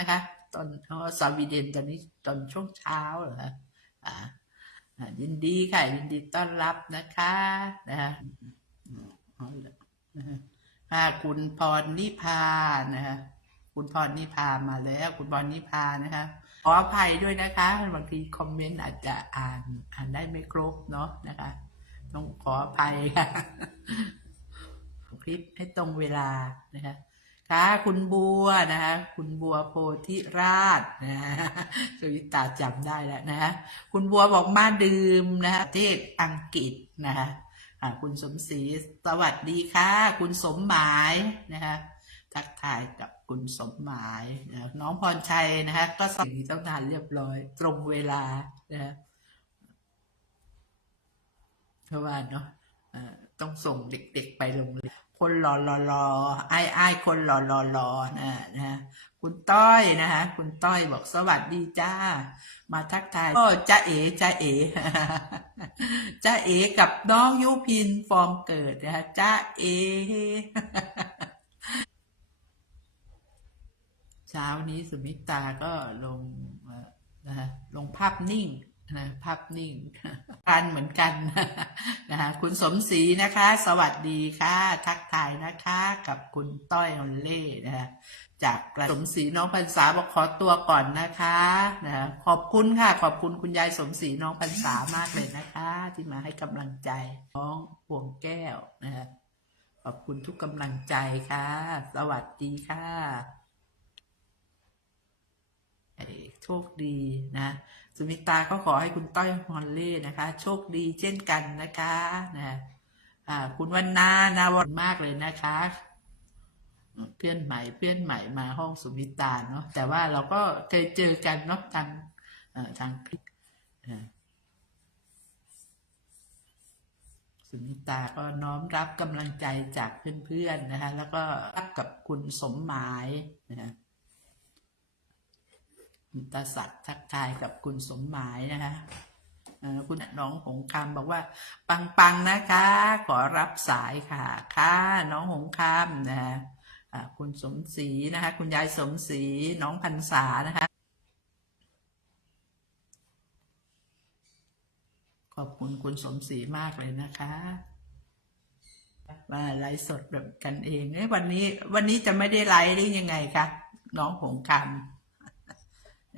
นะคะ ตอนสวีเดนตอนนี้ตอนช่วงเช้าเหรออ่ายินดีค่ะ ยินดีต้อนรับนะคะนะคะอืมอ๋อนะคะค่ะคุณพรนิพานะคะคุณพรนิพามาแล้ว คุณพรนิพานะคะขออภัยด้วยนะคะบางทีคอมเมนต์อาจจะอ่านอ่านได้ไม่ครบเนาะนะคะ ต้องขออภัยค่ะคลิปให้ตรงเวลานะคะ ค่ะคุณบัวนะคะคุณบัวโพธิราชนะสวิตาจำได้แล้วนะฮะคุณบัวบอกมาดื่มนะฮะประเทศอังกฤษนะคะคุณสมศรีสวัสดีค่ะ คุณสมหมายนะคะทักทายกับคุณสมหมายนะน้องพรชัยนะคะก็สิ่งที่ต้องทานเรียบร้อย ตรงเวลานะฮะเพราะว่าเนาะอ่อต้องส่งเด็กๆไปโรงเรียน คนหล่อหล่อหล่อไอ้ไอ้คนหล่อหล่อหล่อนะนะคุณต้อยนะคะคุณต้อยบอกสวัสดีจ้า มาทักทายก็จ้าเอ๋จ้าเอ๋จ้าเอ๋กับน้องยุพินฟอร์มเกิดนะคะจ้าเอ๋เช้านี้สุมิตาก็ลงนะฮะลงภาพนิ่งนะภาพนิ่ง กันเหมือนกันนะฮะคุณสมศรีนะคะ สวัสดีค่ะ ทักทายนะคะกับคุณต้อยฮอลเล่นะฮะจากกระสมศรีน้องพรรษาบอกขอตัวก่อนนะคะนะะขอบคุณค่ะ ขอบคุณคุณยายสมศรีน้องพรรษามากเลยนะคะ ที่มาให้กำลังใจน้องพวงแก้วนะฮะขอบคุณทุกกำลังใจค่ะ สวัสดีค่ะ โชคดีนะสุมิตาก็ขอให้คุณต้อยฮอนเล่นะคะ โชคดีเช่นกันนะคะนะคุณวันนานาวรมากเลยนะคะ เพื่อนใหม่เพื่อนใหม่มาห้องสุมิตาเนาะแต่ว่าเราก็เคยเจอกันเนาะทางทางคลิปสุมิตาก็น้อมรับกำลังใจจากเพื่อนๆนะคะ แล้วก็รับกับคุณสมหมายนะคะ ตาศักดิ์ทักทายกับคุณสมหมายนะคะคุณน้องหงคำบอกว่าปังปัง ๆ นะคะ ขอรับสายค่ะ ค่ะน้องหงคำนะคะคุณสมศรีนะคะ คุณยายสมศรีน้องพันษานะคะ ขอบคุณคุณสมศรีมากเลยนะคะมาไลฟ์สดแบบกันเองเอ้ยวันนี้วันนี้จะไม่ได้ไลฟ์ได้ยังไงคะน้องหงคำ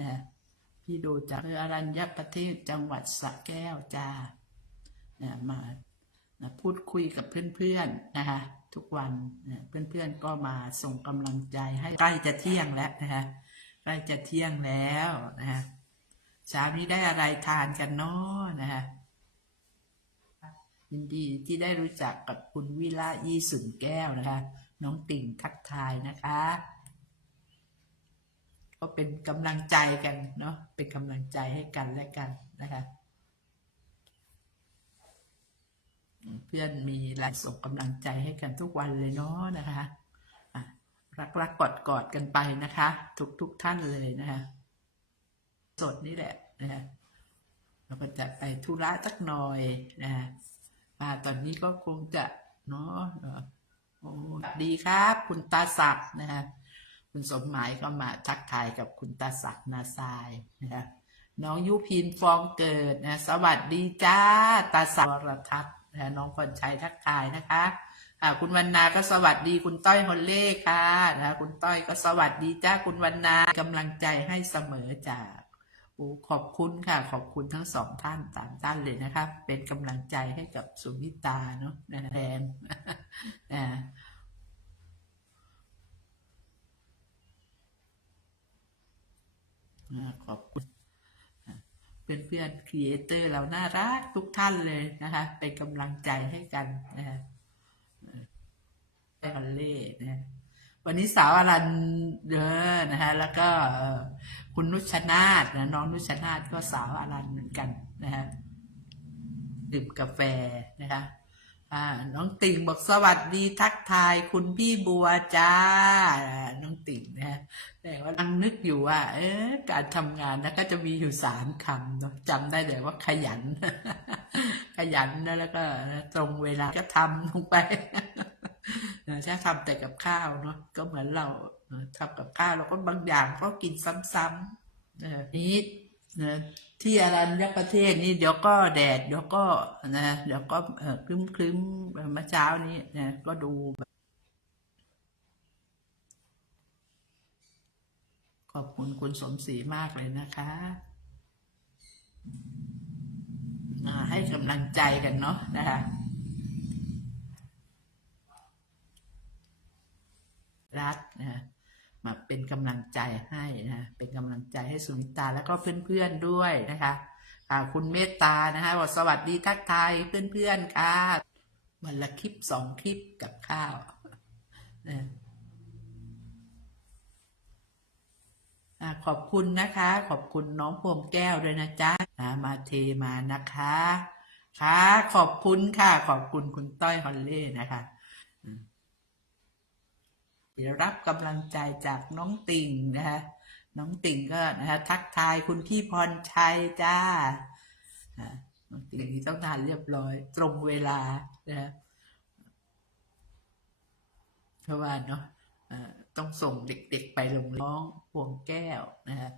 นะพี่ดูจากอรัญญประเทศจังหวัดสระแก้วจ้านะมานะพูดคุยกับเพื่อนๆนะคะทุกวันนะเพื่อนๆก็มาส่งกำลังใจให้ใกล้จะเที่ยงแล้วนะคะใกล้จะเที่ยงแล้วนะคะเช้านี้ได้อะไรทานกันเนาะนะคะยินดีที่ได้รู้จักกับคุณวิลายี่สุนแก้วนะคะ น้องติ่งทักทายนะคะ ก็เป็นกำลังใจกันเนาะเป็นกำลังใจให้กันและกันนะคะเพื่อนมีรายส่งกำลังใจให้กันทุกวันเลยเนาะนะคะรักรักกอดกอดกันไปนะคะ ทุกทุกท่านเลยนะคะสดนี่แหละนะคะเราก็จะไปธุระสักหน่อยนะคะอ่าตอนนี้ก็คงจะเนาะโอ้ดีครับ คุณตาศักดิ์นะคะ คุณสมหมายก็มาทักทายกับคุณตาศักดิ์นาซายนะครับน้องยุพินฟองเกิดนะสวัสดีจ้าตาศักดิ์วรทัศน์นะน้องพรชัยทักทายนะคะอ่าคุณวันนาก็สวัสดีคุณต้อยฮอลเล่ค่ะนะคุณต้อยก็สวัสดีจ้าคุณวันนากำลังใจให้เสมอจากโอ้ขอบคุณค่ะ ขอบคุณทั้งสองท่านสามท่านเลยนะครับเป็นกำลังใจให้กับสุมิตาเนาะนะแทนอ่า อ่า ขอบคุณเพื่อนเพื่อนครีเอเตอร์เราน่ารักทุกท่านเลยนะคะเป็นกำลังใจให้กันนะคะไปบัลเล่นะวันนี้สาวอรันเดอนะฮะแล้วก็คุณนุชนาธนะน้องนุชนาธก็สาวอรันเหมือนกันนะฮะดื่มกาแฟนะคะ อ่าน้องติ่งบอกสวัสดีทักทายคุณพี่บัวจ้า น้องติ่งนะฮะแต่ว่านั่งนึกอยู่ว่า เอ๊ะการทำงานนะก็จะมีอยู่สามคำเนาะจำได้เลยว่าขยัน ขยันนะแล้วก็ตรงเวลาก็ทำลงไปเออถ้าทำแต่กับข้าวเนาะก็เหมือนเราทำกับข้าวเราก็บางอย่างก็กินซ้ำๆนี้ นะที่อารัญญประเทศนี่เดี๋ยวก็แดดเดี๋ยวก็นะเดี๋ยวก็ครึ้มครึ้มเมื่อเช้านี้นะก็ดูแบบขอบคุณคุณสมศรีมากเลยนะคะให้กำลังใจกันเนาะนะคะรัฐนะ มาเป็นกำลังใจให้นะเป็นกำลังใจให้สุนิตาแล้วก็เพื่อนๆด้วยนะคะอ่าคุณเมตตานะคะบอกสวัสดีทักทายเพื่อนๆค่ะวันละคลิปสองคลิปกับข้าวนะขอบคุณนะคะ ขอบคุณน้องพวงแก้วด้วยนะจ๊ะนะมาเทมานะคะ ค่ะ ขอบคุณค่ะ ขอบคุณคุณต้อยฮอลเล่นะคะ เดี๋ยวรับกำลังใจจากน้องติ่งนะคะน้องติ่งก็นะคะทักทายคุณพี่พรชัยจ้าน้องติ่งนี่ต้องทานเรียบร้อย ตรงเวลานะเพราะว่าเนาะอ่าต้องส่งเด็กๆไปโรงเรียนน้องพวงแก้วนะคะ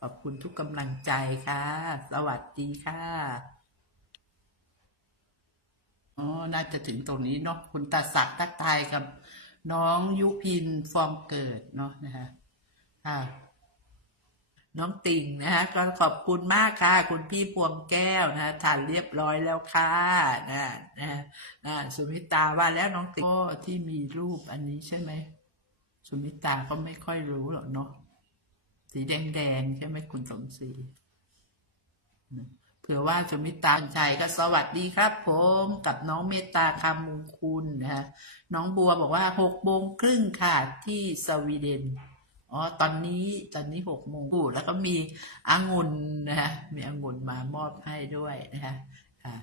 ขอบคุณทุกกำลังใจค่ะ สวัสดีค่ะอ๋อน่าจะถึงตรงนี้เนาะคุณตาศักดิ์ทักทายกับ น้องยุพินฟอร์มเกิดเนาะนะคะค่ะน้องติ่งนะคะก็ขอบคุณมากค่ะ คุณพี่พวงแก้วนะทานเรียบร้อยแล้วค่ะนะนะนะสุมิตาว่าแล้วน้องติ่งก็ที่มีรูปอันนี้ใช่ไหมสุมิตาก็ไม่ค่อยรู้หรอกเนาะสีแดงๆใช่ไหมคุณสมศรี เผื่อว่าชมิตาชัยก็สวัสดีครับ ผมกับน้องเมตตาคำมงคุณนะฮะน้องบัวบอกว่าหกโมงครึ่งค่ะที่สวีเดนอ๋อตอนนี้ตอนนี้หกโมงแล้วก็มีองุ่นนะฮะมีองุ่นมามอบให้ด้วยนะฮะค่ะ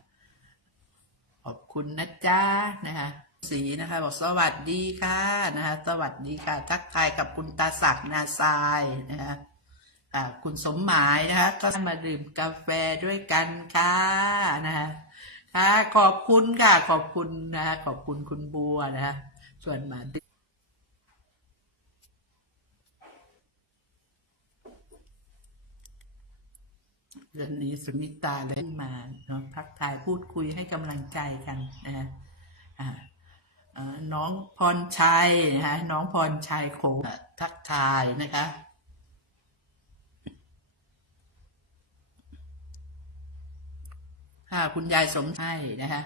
ขอบคุณนะจ๊ะนะฮะสีนะคะบอกสวัสดีค่ะนะฮะสวัสดีค่ะ ทักทายกับคุณตาศักดิ์นาซายนะฮะ คุณสมหมายนะคะ ก็มาดื่มกาแฟด้วยกันค่ะนะคะค่ะขอบคุณค่ะขอบคุณนะคะขอบคุณคุณบัวนะคะชวนมาดื่มเรื่องนี้สุมิตาเลยมาเนาะทักทายพูดคุยให้กำลังใจกันนะฮะน้องพรชัยนะคะน้องพรชัยโคงทักทายนะคะ ค่ะคุณยายสมชัยนะคะ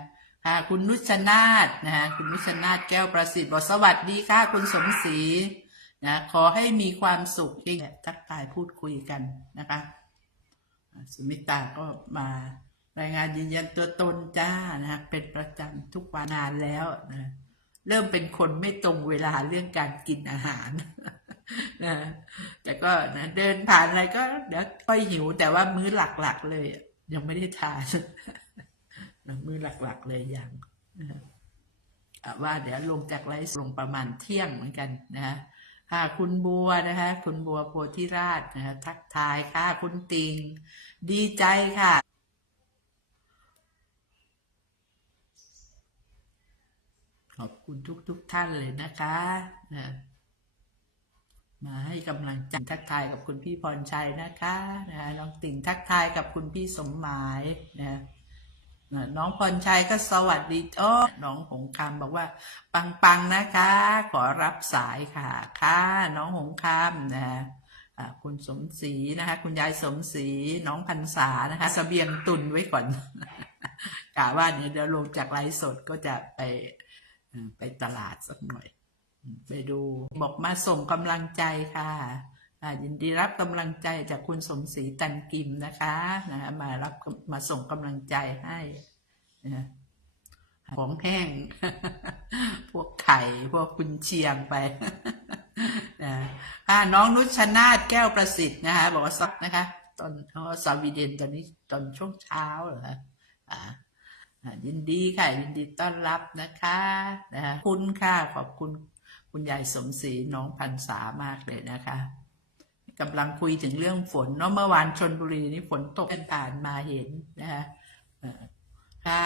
ค่ะคุณนุชนาธนะคะคุณนุชนาธแก้วประสิทธิ์บอกสวัสดีค่ะคุณสมศรีนะขอให้มีความสุขที่ทักทายพูดคุยกันนะคะสุมิตาก็มารายงานยืนยันตัวตนจ้านะเป็นประจำทุกวันนานแล้วนะเริ่มเป็นคนไม่ตรงเวลาเรื่องการกินอาหารนะแต่ก็นะเดินผ่านอะไรก็เดี๋ยวค่อยหิวแต่ว่ามื้อหลักๆเลย ยังไม่ได้ทานนะมื้อหลักๆเลยยังว่าเดี๋ยวลงจากไลฟ์ลงประมาณเที่ยงเหมือนกันนะฮะค่ะคุณบัวนะคะ คุณบัวโพธิราชนะฮะทักทายค่ะคุณติง ดีใจค่ะ ขอบคุณทุกๆทท่านเลยนะคะนะ มาให้กำลังใจทักทายกับคุณพี่พรชัยนะคะนะน้องติ่งทักทายกับคุณพี่สมหมายนะนะน้องพรชัยก็สวัสดีอ้อน้องหงคำบอกว่า ปัง ๆ นะคะ ขอรับสายค่ะ ค่ะ น้องหงคำนะคุณสมศรีนะคะ คุณยายสมศรีน้องพันษานะคะเสบียงตุนไว้ก่อนกะว่าเนี่ยเดี๋ยวลงจากไลฟ์สดก็จะไปไปตลาดสักหน่อย ไปดูบอกมาส่งกำลังใจค่ะยินดีรับกำลังใจจากคุณสมศรีตันกิมนะคะนะมารับมาส่งกำลังใจให้นะของแห้ง พวกไข่พวกคุณเชียงไปนะน้องนุชนาธแก้วประสิทธิ์นะคะบอกว่าซักนะคะ ตอนสวีเดนตอนนี้ตอนช่วงเช้าเหรออ่ายินดีค่ะ ยินดีต้อนรับนะคะนะคุณค่ะขอบคุณ คุณยายสมศรีน้องพันษามากเลยนะคะกำลังคุยถึงเรื่องฝนเนาะเมื่อวานชนบุรีนี่ฝนตกผ่านมาเห็นนะคะค่ะ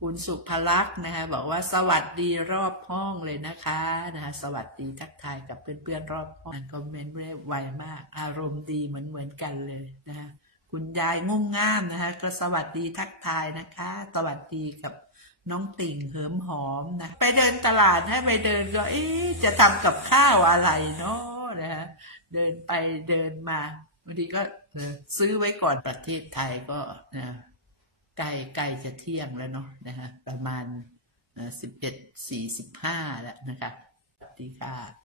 คุณสุภลักษณ์นะคะบอกว่าสวัสดีรอบห้องเลยนะคะนะคะสวัสดีทักทายกับเพื่อนๆรอบห้องอคอมเมนต์ได้ไวมาก อารมณ์ดีเหมือนเหมือนกันเลยนะคะคุณยายงุ่มง่ามนะคะก็สวัสดีทักทายนะคะ สวัสดีกับ น้องติ่งเหิมหอมนะไปเดินตลาดให้ไปเดินก็เอ๊ะจะทำกับข้าวอะไรเนาะนะฮะเดินไปเดินมาบางทีก็ซื้อไว้ก่อนประเทศไทยก็นะใกล้ใกล้จะเที่ยงแล้วเนาะนะฮะประมาณสิบเอ็ดสี่สิบห้าแล้วนะคะสวัสดีค่ะ